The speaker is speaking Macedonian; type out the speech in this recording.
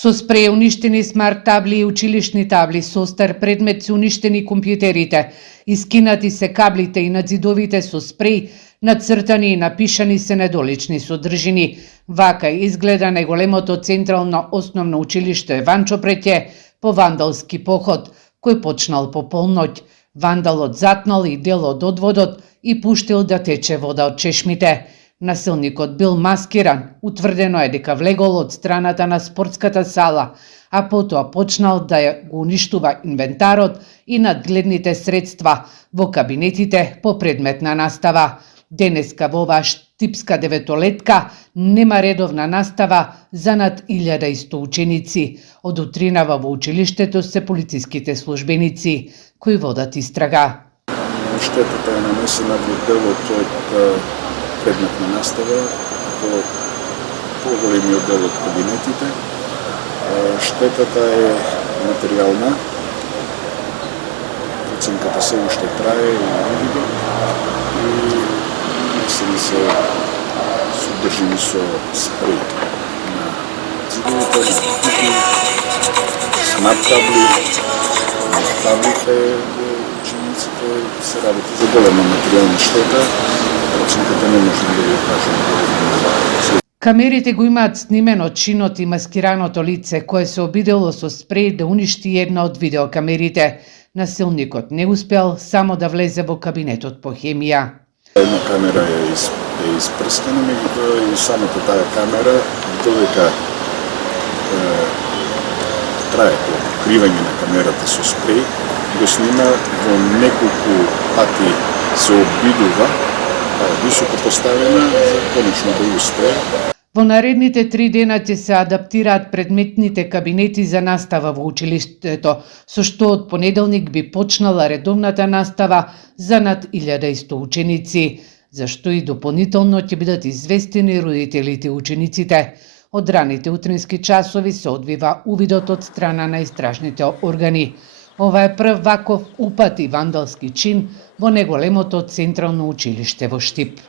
Со спреј уништени смарт табли и училишни табли, со остар предмет се уништени компјутерите, искинати се каблите и надзидовите со спреј, нацртани и напишани се недолични содржини. Вака изгледа најголемото централно основно училиште Ванчо Преќе по вандалски поход, кој почнал по полноќ. Вандалот затнал и дел од одводот и пуштил да тече вода од чешмите. Насилникот бил маскиран, утврдено е дека влегол од страната на спортската сала, а потоа почнал да ја го уништува инвентарот и надгледните средства во кабинетите по предметна настава. Денеска во оваа штипска деветолетка нема редовна настава за над 1100 ученици. Од утринава во училиштето се полициските службеници кои водат истрага. Штетата е нанесена во делот од предметна настава во поголемиот дел од кабинетите. Штетата е материјална. Проценката се уште трае и се содржини со спреј на зидовите, на кутии, смарт табли, на таблите учениците се работи за голема материјална штета. Проценката не можем да ја кажем. Камерите го имаат снимено чинот и маскираното лице кое се обидело со спреј да уништи една од видеокамерите. Насилникот не успел само да влезе во кабинетот по хемија. Една камера е испрскана, меѓутоа и самата таа камера, додека трае покривање на камерата со спреј, го снима во неколку пати се обидува, високо поставена, за конечно да успее. Во наредните 3 дена ќе се адаптираат предметните кабинети за настава во училиштето, со што од понеделник би почнала редовната настава за над 1100 ученици, зашто и дополнително ќе бидат известени родителите и учениците. Од раните утрински часови се одвива увидот од страна на истражните органи. Ова е прв ваков упат и вандалски чин во неголемото централно училиште во Штип.